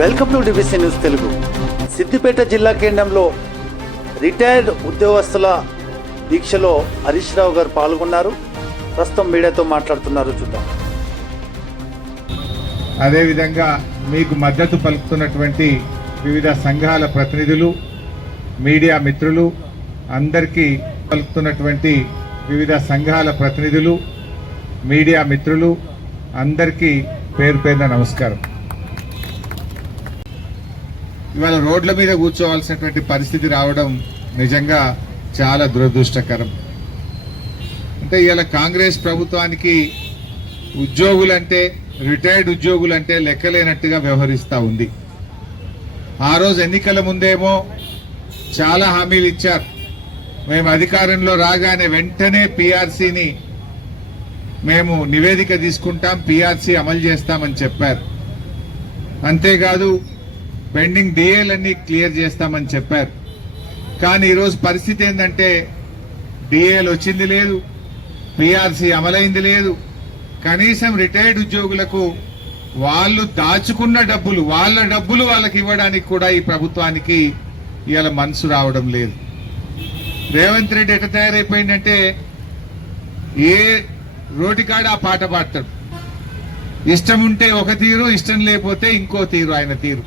Welcome to DVC news Telugu. Siddipet జిల్లా కేంద్రంలో retired ఉద్యోగస్తుల దీక్షలో హరీష్ రావు గారు పాల్గొన్నారు. ప్రస్తుతం మీడియాతో మాట్లాడుతున్నారు, చూద్దాం. అదేవిధంగా మీకు మద్దతు పలుకుతున్నటువంటి వివిధ సంఘాల ప్రతినిధులు, మీడియా మిత్రులు అందరికీ పలుకుతున్నటువంటి వివిధ సంఘాల ప్రతినిధులు, మీడియా మిత్రులు అందరికీ పేరు పేరున నమస్కారం. ఇవాళ రోడ్ల మీద కూర్చోవాల్సినటువంటి పరిస్థితి రావడం నిజంగా చాలా దురదృష్టకరం. అంటే ఇవాళ కాంగ్రెస్ ప్రభుత్వానికి ఉద్యోగులంటే, రిటైర్డ్ ఉద్యోగులంటే లెక్కలేనట్టుగా వ్యవహరిస్తూ ఉంది. ఆ రోజు ఎన్నికల ముందేమో చాలా హామీలు ఇచ్చారు. మేము అధికారంలో రాగానే వెంటనే పీఆర్సీని మేము నివేదిక తీసుకుంటాం, పీఆర్సీ అమలు చేస్తామని చెప్పారు. అంతేకాదు పెండింగ్ డిఏలన్నీ క్లియర్ చేస్తామని చెప్పారు. కానీ ఈరోజు పరిస్థితి ఏంటంటే డిఏలు వచ్చింది లేదు, పీఆర్సీ అమలైంది లేదు. కనీసం రిటైర్డ్ ఉద్యోగులకు వాళ్ళు దాచుకున్న డబ్బులు, వాళ్ళ డబ్బులు వాళ్ళకి ఇవ్వడానికి కూడా ఈ ప్రభుత్వానికి ఇవాళ మనసు రావడం లేదు. రేవంత్ రెడ్డి ఎట్లా తయారైపోయిందంటే ఏ రోటికాడ ఆ పాట పాడతాడు. ఇష్టం ఉంటే ఒక తీరు, ఇష్టం లేకపోతే ఇంకో తీరు ఆయన తీరు.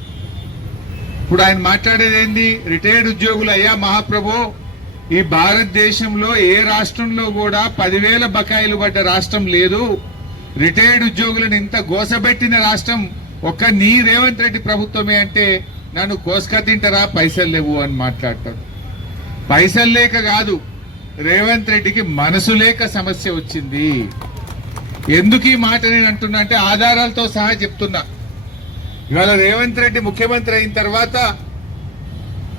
ఇప్పుడు ఆయన మాట్లాడేది ఏంది? రిటైర్డ్ ఉద్యోగులు, అయ్యా మహాప్రభు, ఈ భారతదేశంలో ఏ రాష్ట్రంలో కూడా 10,000 బకాయిలు పడ్డ రాష్ట్రం లేదు. రిటైర్డ్ ఉద్యోగులను ఇంత గోసబెట్టిన రాష్ట్రం ఒక్క నీ రేవంత్ రెడ్డి ప్రభుత్వమే అంటే నన్ను కోసుక తింటారా, పైసలు లేవు అని మాట్లాడతాడు. పైసలు లేక కాదు, రేవంత్ రెడ్డికి మనసు లేక సమస్య వచ్చింది. ఎందుకు ఈ మాట నేను అంటున్నా అంటే ఆధారాలతో సహా చెప్తున్నా. ఇవాళ రేవంత్ రెడ్డి ముఖ్యమంత్రి అయిన తర్వాత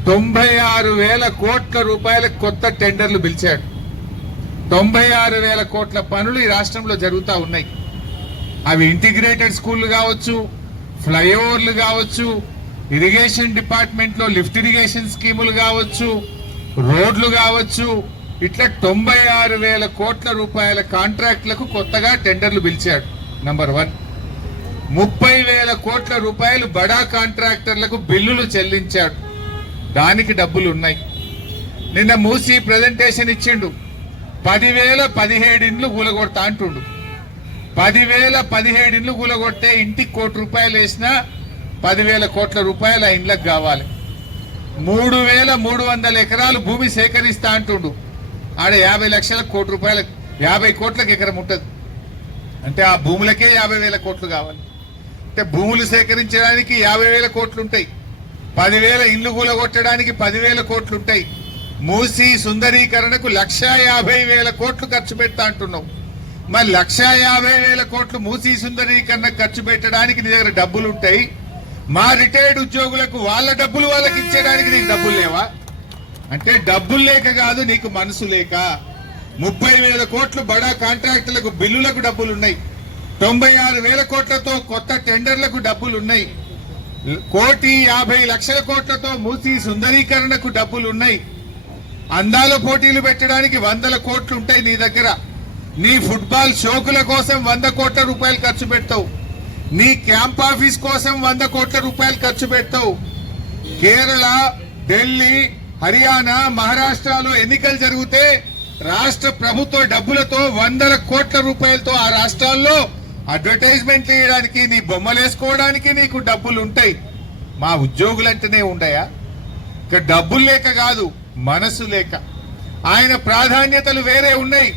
96,000 కోట్ల రూపాయల కొత్త టెండర్లు పిలిచాడు. 96,000 కోట్ల పనులు ఈ రాష్ట్రంలో జరుగుతూ ఉన్నాయి. అవి ఇంటిగ్రేటెడ్ స్కూళ్లు కావచ్చు, ఫ్లైఓవర్లు కావచ్చు, ఇరిగేషన్ డిపార్ట్మెంట్ లో లిఫ్ట్ ఇరిగేషన్ స్కీములు కావచ్చు, రోడ్లు కావచ్చు. ఇట్లా 96,000 కోట్ల రూపాయల కాంట్రాక్టులకు కొత్తగా టెండర్లు పిలిచాడు. నంబర్ 1. 30,000 కోట్ల రూపాయలు బడా కాంట్రాక్టర్లకు బిల్లులు చెల్లించాడు. దానికి డబ్బులు ఉన్నాయి. నిన్న మూసి ప్రెజెంటేషన్ ఇచ్చిండు. 10,017 ఇండ్లు కూలగొడతా అంటుండు. 10,017 ఇండ్లు కూలగొడితే ఇంటికి ₹1,00,00,000 వేసినా 10,000 కోట్ల రూపాయలు ఆ ఇండ్లకు కావాలి. 3,300 ఎకరాలు భూమి సేకరిస్తా అంటుండు. ఆడ 50 లక్షల కోటి రూపాయలు, 50 కోట్లకు ఎకరం ఉంటుంది. అంటే ఆ భూములకే 50,000 కోట్లు కావాలి. అంటే భూములు సేకరించడానికి 50,000 కోట్లు ఉంటాయి. 10,000 ఇండ్లు కూలగొట్టడానికి 10,000 కోట్లు ఉంటాయి. మూసి సుందరీకరణకు 1,50,000 కోట్లు ఖర్చు పెడతా అంటున్నావు. మరి 1,50,000 కోట్లు మూసి సుందరీకరణకు ఖర్చు పెట్టడానికి నీ దగ్గర డబ్బులు ఉంటాయి. మా రిటైర్డ్ ఉద్యోగులకు వాళ్ళ డబ్బులు వాళ్ళకి ఇచ్చేయడానికి నీకు డబ్బులు లేవా? అంటే డబ్బులు లేక కాదు, నీకు మనసు లేక. 30,000 కోట్లు బడా కాంట్రాక్టులకు బిల్లులకు డబ్బులున్నాయి. 96,000 కోట్లతో కొత్త టెండర్లకు డబ్బులున్నాయి. 1,50,00,000 కోట్లతో మూసి సుందరీకరణకు డబ్బులున్నాయి. అందాల పోటీలు పెట్టడానికి 100 కోట్లు ఉంటాయి నీ దగ్గర. నీ ఫుట్బాల్ షోకుల కోసం 100 కోట్ల రూపాయలు ఖర్చు పెడతావు. నీ క్యాంప్ ఆఫీస్ కోసం 100 కోట్ల రూపాయలు ఖర్చు పెడతావు. కేరళ, ఢిల్లీ, హర్యానా, మహారాష్ట్రలో ఎన్నికలు జరిగితే రాష్ట్ర ప్రభుత్వ డబ్బులతో 100 కోట్ల రూపాయలతో ఆ రాష్ట్రాల్లో అడ్వర్టైజ్మెంట్ చేయడానికి, నీ బొమ్మలేసుకోవడానికి నీకు డబ్బులు ఉంటాయి. మా ఉద్యోగులంటేనే ఉండయా? ఇక డబ్బులు లేక కాదు, మనసు లేక. ఆయన ప్రాధాన్యతలు వేరే ఉన్నాయి.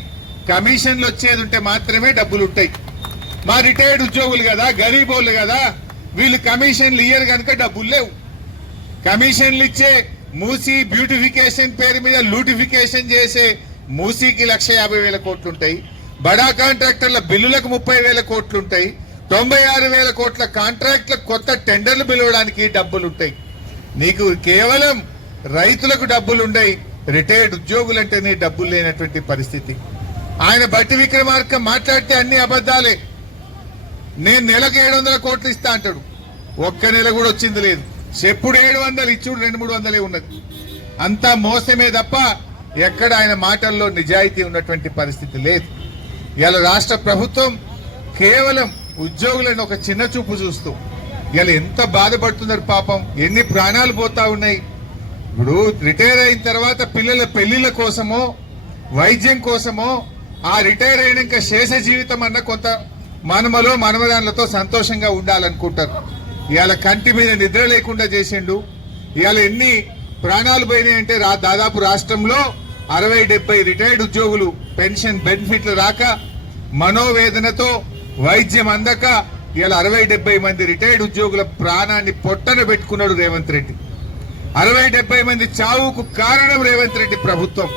కమిషన్లు వచ్చేది ఉంటే మాత్రమే డబ్బులు ఉంటాయి. మా రిటైర్డ్ ఉద్యోగులు కదా, గరీబోళ్ళు కదా, వీళ్ళు కమిషన్లు ఇయ్యరు కనుక డబ్బులు లేవు. కమిషన్లు ఇచ్చే మూసీ బ్యూటిఫికేషన్ పేరు మీద లూటిఫికేషన్ చేసే మూసీకి 1,50,000 కోట్లు ఉంటాయి. బడా కాంట్రాక్టర్ల బిల్లులకు 30,000 కోట్లు ఉంటాయి. 96,000 కోట్ల కాంట్రాక్టులకు కొత్త టెండర్లు పిలవడానికి డబ్బులు ఉంటాయి. నీకు కేవలం రైతులకు డబ్బులుండయి, రిటైర్డ్ ఉద్యోగులంటేనే డబ్బులు లేనటువంటి పరిస్థితి. ఆయన బట్టి విక్రమార్క మాట్లాడితే అన్ని అబద్దాలే. నేను నెలకు 700 కోట్లు ఇస్తా అంటాడు. ఒక్క నెల కూడా వచ్చింది లేదు. చెప్పుడు 700 ఇచ్చుడు 200-300 ఉన్నది. అంతా మోసమే తప్ప ఎక్కడ ఆయన మాటల్లో నిజాయితీ ఉన్నటువంటి పరిస్థితి లేదు. ఇలా రాష్ట్ర ప్రభుత్వం కేవలం ఉద్యోగులను ఒక చిన్న చూపు చూస్తూ ఇలా ఎంత బాధపడుతున్నారు పాపం, ఎన్ని ప్రాణాలు పోతా ఉన్నాయి. ఇప్పుడు రిటైర్ అయిన తర్వాత పిల్లల పెళ్లిళ్ళ కోసమో వైద్యం కోసమో ఆ రిటైర్ అయినాక శేష జీవితం అన్న కొంత మనమలో మనమదానులతో సంతోషంగా ఉండాలనుకుంటారు. ఇవాళ కంటి మీద నిద్ర లేకుండా చేసిండు. ఇవాళ ఎన్ని ప్రాణాలు పోయినాయి అంటే దాదాపు రాష్ట్రంలో 60-70 రిటైర్డ్ ఉద్యోగులు పెన్షన్ బెనిఫిట్లు రాక మనోవేదనతో వైద్యం అందక ఇవాళ 60-70 మంది రిటైర్డ్ ఉద్యోగుల ప్రాణాన్ని పొట్టన పెట్టుకున్నాడు రేవంత్ రెడ్డి. 60-70 మంది చావుకు కారణం రేవంత్ రెడ్డి ప్రభుత్వం.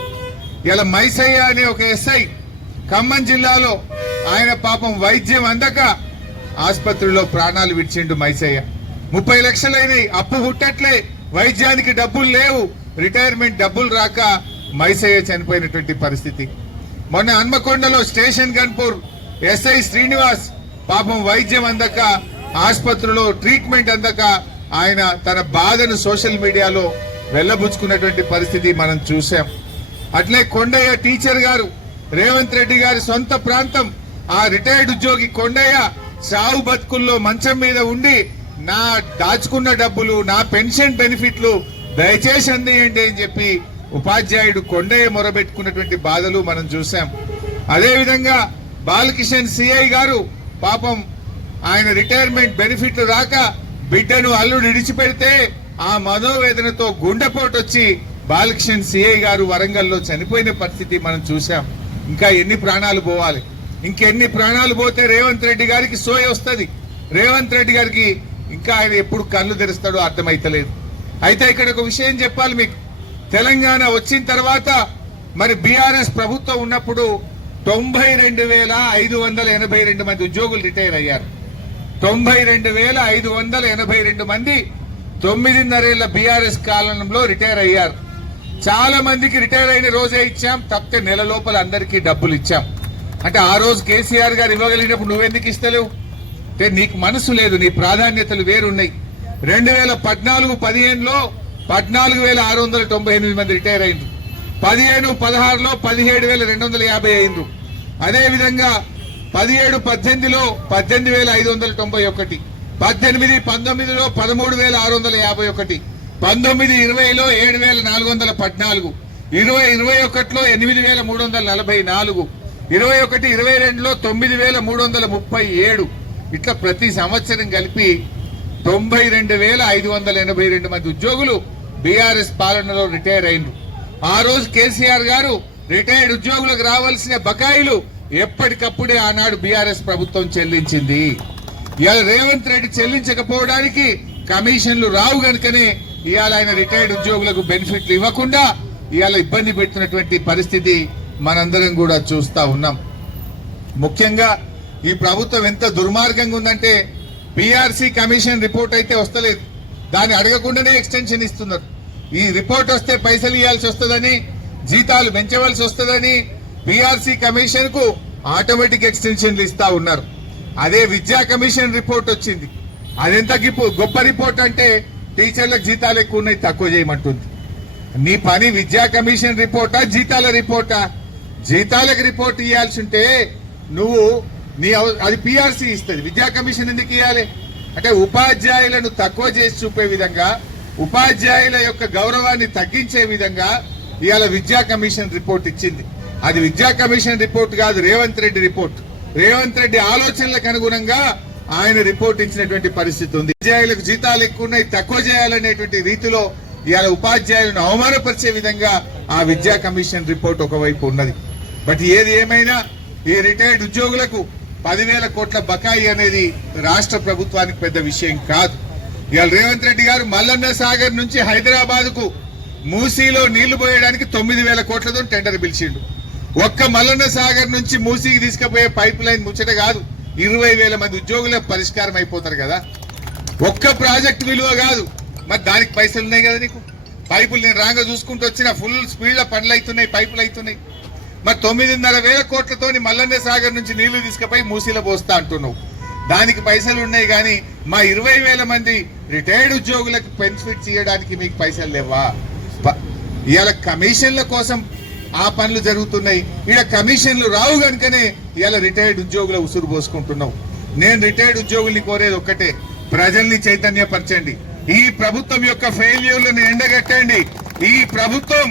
ఇలా మైసయ్య అనే ఒక ఎస్ఐ ఖమ్మం జిల్లాలో ఆయన పాపం వైద్యం అందక ఆసుపత్రిలో ప్రాణాలు విడిచిండు మైసయ్య. 30 లక్షలైనవి, అప్పు హుట్టట్లే, వైద్యానికి డబ్బులు లేవు, రిటైర్మెంట్ డబ్బులు రాక మైసయ్య చనిపోయినటువంటి పరిస్థితి. మొన్న హన్మకొండలో స్టేషన్ గన్పూర్ ఎస్ఐ శ్రీనివాస్ పాపం వైద్యం అందక ఆసుపత్రిలో ట్రీట్మెంట్ అందక ఆయన తన బాధను సోషల్ మీడియాలో వెళ్లబుచ్చుకున్నటువంటి పరిస్థితి మనం చూసాం. అట్లే కొండయ్య టీచర్ గారు, రేవంత్ రెడ్డి గారి సొంత ప్రాంతం, ఆ రిటైర్డ్ ఉద్యోగి కొండయ్య సావు బతుకుల్లో మంచం మీద ఉండి నా దాచుకున్న డబ్బులు, నా పెన్షన్ బెనిఫిట్లు దయచేసి అందియండి అని చెప్పి ఉపాధ్యాయుడు కొండయ్య మొరబెట్టుకున్నటువంటి బాధలు మనం చూసాం. అదేవిధంగా బాలకిషన్ సిఐ గారు పాపం ఆయన రిటైర్మెంట్ బెనిఫిట్లు రాక బిడ్డను అల్లుడు విడిచిపెడితే ఆ మనోవేదనతో గుండెపోటు వచ్చి బాలకిషన్ సిఐ గారు వరంగల్లో చనిపోయిన పరిస్థితి మనం చూసాం. ఇంకా ఎన్ని ప్రాణాలు పోవాలి, ఇంకెన్ని ప్రాణాలు పోతే రేవంత్ రెడ్డి గారికి సోయ వస్తుంది. రేవంత్ రెడ్డి గారికి ఇంకా ఆయన ఎప్పుడు కళ్ళు తెరుస్తాడో అర్థమైతలేదు. అయితే ఇక్కడ ఒక విషయం చెప్పాలి మీకు. తెలంగాణ వచ్చిన తర్వాత మరి బీఆర్ఎస్ ప్రభుత్వం ఉన్నప్పుడు 92,582 మంది ఉద్యోగులు రిటైర్ అయ్యారు. 92,582 మంది 9.5 ఏళ్ల బీఆర్ఎస్ కాలంలో రిటైర్ అయ్యారు. చాలా మందికి రిటైర్ అయిన రోజే ఇచ్చాం, తప్పితే నెల లోపల అందరికీ డబ్బులు ఇచ్చాం. అంటే ఆ రోజు కేసీఆర్ గారు ఇవ్వగలిగినప్పుడు నువ్వెందుకు ఇస్తలేవు అంటే నీకు మనసు లేదు, నీ ప్రాధాన్యతలు వేరున్నాయి. 2014-15లో 14,698 మంది రిటైర్ అయింది. 15-16లో 17,250 అయిండ్రు. అదేవిధంగా 17-18లో 18,591, 18-19లో 13,651, 19-20లో 7,414, 20-21లో 8,344, 21-22లో 9,337. ఇట్లా ప్రతి సంవత్సరం కలిపి 92,582 మంది ఉద్యోగులు బీఆర్ఎస్ పాలనలో రిటైర్ అయిండ్రు. ఆ రోజు కేసీఆర్ గారు రిటైర్డ్ ఉద్యోగులకు రావాల్సిన బకాయిలు ఎప్పటికప్పుడే ఆనాడు బీఆర్ఎస్ ప్రభుత్వం చెల్లించింది. ఇవాళ రేవంత్ రెడ్డి చెల్లించకపోవడానికి కమిషన్లు రావు గనుకనే ఇవాళ ఆయన రిటైర్డ్ ఉద్యోగులకు బెనిఫిట్లు ఇవ్వకుండా ఇవాళ ఇబ్బంది పెట్టినటువంటి పరిస్థితి మనందరం కూడా చూస్తా ఉన్నాం. ముఖ్యంగా ఈ ప్రభుత్వం ఎంత దుర్మార్గంగా ఉందంటే పీఆర్సీ కమిషన్ రిపోర్ట్ అయితే వస్తలేదు, దాన్ని అడగకుండానే ఎక్స్టెన్షన్ ఇస్తున్నారు. ఈ రిపోర్ట్ వస్తే పైసలు ఇవ్వాల్సి వస్తుందని, జీతాలు పెంచవలసి వస్తుందని పీఆర్సీ కమిషన్ కు ఆటోమేటిక్ ఎక్స్టెన్షన్లు ఇస్తా ఉన్నారు. అదే విద్యా కమిషన్ రిపోర్ట్ వచ్చింది, అదెంత గొప్ప రిపోర్ట్ అంటే టీచర్లకు జీతాలు ఎక్కువ ఉన్నాయి తక్కువ చేయమంటుంది. నీ పని విద్యా కమిషన్ రిపోర్టా జీతాల రిపోర్టా? జీతాలకు రిపోర్ట్ ఇవ్వాల్సి ఉంటే నువ్వు అది పీఆర్సీ ఇస్తుంది, విద్యా కమిషన్ ఎందుకు ఇవ్వాలి? అంటే ఉపాధ్యాయులను తక్కువ చేసి చూపే విధంగా, ఉపాధ్యాయుల యొక్క గౌరవాన్ని తగ్గించే విధంగా ఇవాళ విద్యా కమిషన్ రిపోర్ట్ ఇచ్చింది. అది విద్యా కమిషన్ రిపోర్ట్ కాదు, రేవంత్ రెడ్డి రిపోర్ట్. రేవంత్ రెడ్డి ఆలోచనలకు అనుగుణంగా ఆయన రిపోర్ట్ ఇచ్చినటువంటి పరిస్థితి ఉంది. ఉపాధ్యాయులకు జీతాలు ఎక్కువ ఉన్నాయి తక్కువ చేయాలనేటువంటి రీతిలో ఇవాళ ఉపాధ్యాయులను అవమానపరిచే విధంగా ఆ విద్యా కమిషన్ రిపోర్ట్ ఒకవైపు ఉన్నది. బట్ ఏది ఏమైనా ఈ రిటైర్డ్ ఉద్యోగులకు 10,000 కోట్ల బకాయి అనేది రాష్ట్ర ప్రభుత్వానికి పెద్ద విషయం కాదు. ఇవాళ రేవంత్ రెడ్డి గారు మల్లన్న సాగర్ నుంచి హైదరాబాద్ కు మూసీలో నీళ్లు పోయడానికి 9,000 కోట్లతో టెండర్ పిలిచిండు. ఒక్క మల్లన్న సాగర్ నుంచి మూసీకి తీసుకుపోయే పైప్ లైన్ ముచ్చట కాదు, 20,000 మంది ఉద్యోగులకు పరిష్కారం అయిపోతారు కదా. ఒక్క ప్రాజెక్ట్ విలువ కాదు, మరి దానికి పైసలు ఉన్నాయి కదా నీకు. పైపులు నేను రాంగా చూసుకుంటూ వచ్చిన ఫుల్ స్పీడ్ లో పనులు అవుతున్నాయి, పైపులు అవుతున్నాయి. మరి 9,500 కోట్లతో మల్లన్న సాగర్ నుంచి నీళ్లు తీసుకుపోయి మూసీలో పోస్తా అంటున్నావు, దానికి పైసలు ఉన్నాయి. కానీ మా 20,000 మంది రిటైర్డ్ ఉద్యోగులకు బెనిఫిట్ చేయడానికి మీకు పైసలు లేవా? ఇవాళ కమిషన్ల కోసం ఆ పనులు జరుగుతున్నాయి, ఇక్కడ కమిషన్లు రావు కనుకనే ఇవాళ రిటైర్డ్ ఉద్యోగుల ఉసురు పోసుకుంటున్నావు. నేను రిటైర్డ్ ఉద్యోగుల్ని కోరేది ఒక్కటే, ప్రజల్ని చైతన్యపరచండి. ఈ ప్రభుత్వం యొక్క ఫెయిల్యూర్లను ఎండగట్టండి. ఈ ప్రభుత్వం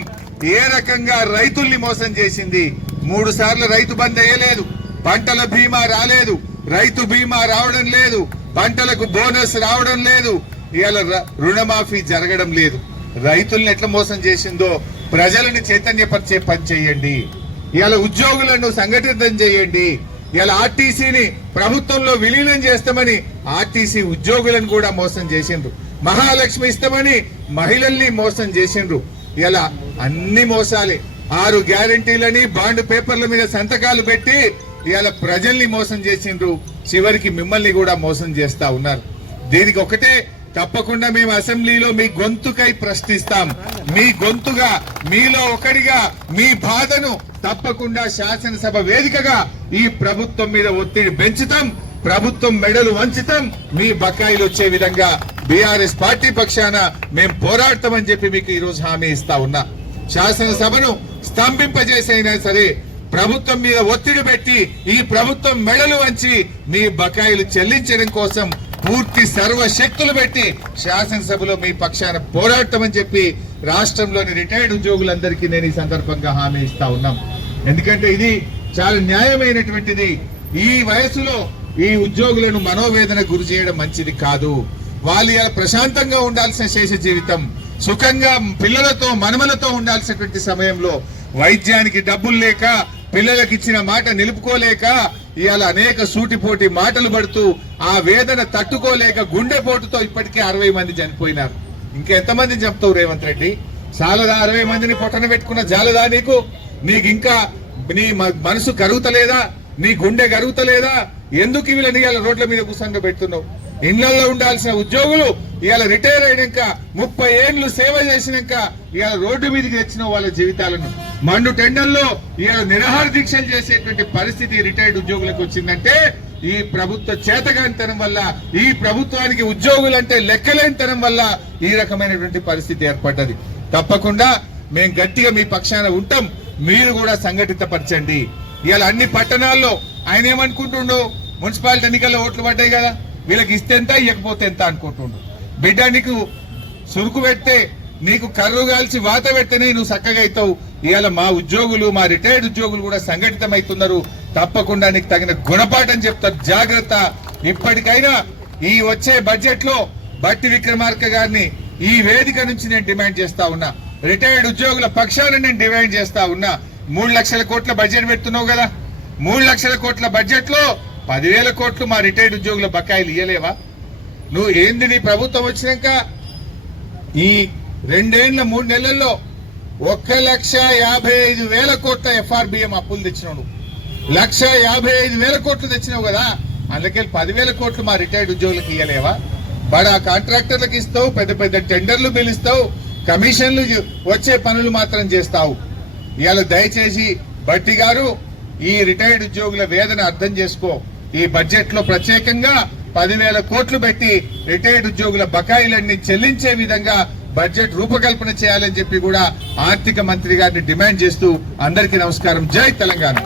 ఏ రకంగా రైతుల్ని మోసం చేసింది. 3 సార్లు రైతు బంద్ వేయలేదు, పంటల బీమా రాలేదు, రైతు బీమా రావడం లేదు, పంటలకు బోనస్ రావడం లేదు, ఇవాళ రుణమాఫీ జరగడం లేదు. రైతుల్ని ఎట్లా మోసం చేసిందో ప్రజలను చైతన్యపరిచే పని చేయండి. ఇవాళ ఉద్యోగులను సంఘటితం చేయండి. ఇవాళ ఆర్టీసీని ప్రభుత్వంలో విలీనం చేస్తామని ఆర్టీసీ ఉద్యోగులను కూడా మోసం చేసిండ్రు. మహాలక్ష్మి ఇస్తామని మహిళల్ని మోసం చేసిండ్రు. ఇలా అన్ని మోసాలే. 6 గ్యారంటీలని బాండ్ పేపర్ల మీద సంతకాలు పెట్టి ఇవాళ ప్రజల్ని మోసం చేసిండ్రు. చివరికి మిమ్మల్ని కూడా మోసం చేస్తా ఉన్నారు. దీనికి ఒకటే, తప్పకుండా మేము అసెంబ్లీలో మీ గొంతుకై ప్రశ్నిస్తాం. మీ గొంతుగా, మీలో ఒకడిగా మీ బాధను తప్పకుండా శాసనసభ వేదికగా ఈ ప్రభుత్వం మీద ఒత్తిడి పెంచుతాం. ప్రభుత్వం మెడలు వంచుతాం. మీ బకాయిలు వచ్చే విధంగా బీఆర్ఎస్ పార్టీ పక్షాన మేము పోరాడతామని చెప్పి మీకు ఈ రోజు హామీ ఇస్తా ఉన్నా. శాసనసభను స్తంభింపజేసైనా సరే ప్రభుత్వం మీద ఒత్తిడి పెట్టి ఈ ప్రభుత్వం మెడలు వంచి మీ బకాయిలు చెల్లించడం కోసం పూర్తి సర్వశక్తులు పెట్టి శాసనసభలో మీ పక్షాన పోరాడతామని చెప్పి రాష్ట్రంలోని రిటైర్డ్ ఉద్యోగులందరికీ నేను ఈ సందర్భంగా హామీ ఇస్తా ఉన్నాం. ఎందుకంటే ఇది చాలా న్యాయమైనటువంటిది. ఈ వయసులో ఈ ఉద్యోగులను మనోవేదన గురి చేయడం మంచిది కాదు. వాళ్ళు ఇలా ప్రశాంతంగా ఉండాల్సిన శేష జీవితం, సుఖంగా పిల్లలతో మనమలతో ఉండాల్సినటువంటి సమయంలో వైద్యానికి డబ్బులు లేక, పిల్లలకు ఇచ్చిన మాట నిలుపుకోలేక ఇవాళ అనేక సూటిపోటి మాటలు పడుతూ ఆ వేదన తట్టుకోలేక గుండెపోటుతో ఇప్పటికే 60 మంది చనిపోయినారు. ఇంకెంతమంది చెప్తావు రేవంత్ రెడ్డి? చాలదా 60 మందిని పొట్టన పెట్టుకున్న జాలదా నీకు? ఇంకా నీ మనసు కరుగుతలేదా? నీ గుండె కరుగుతలేదా? ఎందుకు వీళ్ళని ఇవాళ రోడ్ల మీద కూసంగా పెడుతున్నావు? ఇళ్లలో ఉండాల్సిన ఉద్యోగులు ఇవాళ రిటైర్ అయినాక 30 ఏళ్లు సేవ చేసినాక ఇవాళ రోడ్డు మీదకి తెచ్చిన వాళ్ళ జీవితాలను మండు టెండర్లో ఇవాళ నిరాహార దీక్షలు చేసేటువంటి పరిస్థితి రిటైర్డ్ ఉద్యోగులకు వచ్చిందంటే ఈ ప్రభుత్వ చేతగానితనం వల్ల, ఈ ప్రభుత్వానికి ఉద్యోగులంటే లెక్కలేనితనం వల్ల ఈ రకమైనటువంటి పరిస్థితి ఏర్పడ్డది. తప్పకుండా మేము గట్టిగా మీ పక్షాన ఉంటాం. మీరు కూడా సంఘటితపరచండి. ఇవాళ అన్ని పట్టణాల్లో ఆయన ఏమనుకుంటుండో, మున్సిపాలిటీ ఎన్నికల్లో ఓట్లు పడ్డాయి కదా, వీళ్ళకి ఇస్తే ఎంత, ఇవ్వకపోతే ఎంత అనుకుంటుండు. బిడ్డ, నీకు సురుకు పెడితే, నీకు కర్రు కాల్చి వాత పెడితేనే నువ్వు చక్కగా అవుతావు. ఇవాళ మా ఉద్యోగులు, మా రిటైర్డ్ ఉద్యోగులు కూడా సంఘటితమవుతున్నారు. తప్పకుండా నీకు తగిన గుణపాఠం చెప్తారు. జాగ్రత్త. ఇప్పటికైనా ఈ వచ్చే బడ్జెట్ లో బట్టి విక్రమార్క గారిని ఈ వేదిక నుంచి నేను డిమాండ్ చేస్తా ఉన్నా. రిటైర్డ్ ఉద్యోగుల పక్షాన నేను డిమాండ్ చేస్తా ఉన్నా. 3 లక్షల కోట్ల బడ్జెట్ పెడుతున్నావు కదా, 3 లక్షల కోట్ల బడ్జెట్ లో 10,000 కోట్లు మా రిటైర్డ్ ఉద్యోగుల బకాయిలు ఇయ్యలేవా? నువ్వు ఏంది నీ ప్రభుత్వం వచ్చినాక ఈ 2 ఏళ్ల 3 నెలల్లో 1,55,000 కోట్ల FRBM అప్పులు తెచ్చినావు. 1,55,000 కోట్లు తెచ్చినావు కదా, అందుకే 10,000 కోట్లు మా రిటైర్డ్ ఉద్యోగులకు ఇయ్యలేవా? బడా కాంట్రాక్టర్లకు ఇస్తావు, పెద్ద పెద్ద టెండర్లు పిలుస్తావు, కమిషన్లు వచ్చే పనులు మాత్రం చేస్తావు. ఇవాళ దయచేసి బట్టి గారు ఈ రిటైర్డ్ ఉద్యోగుల వేదన అర్థం చేసుకో. ఈ బడ్జెట్ లో ప్రత్యేకంగా 10,000 కోట్లు పెట్టి రిటైర్డ్ ఉద్యోగుల బకాయిలన్నీ చెల్లించే విధంగా బడ్జెట్ రూపకల్పన చేయాలని చెప్పి కూడా ఆర్థిక మంత్రి గారిని డిమాండ్ చేస్తూ అందరికీ నమస్కారం. జై తెలంగాణ.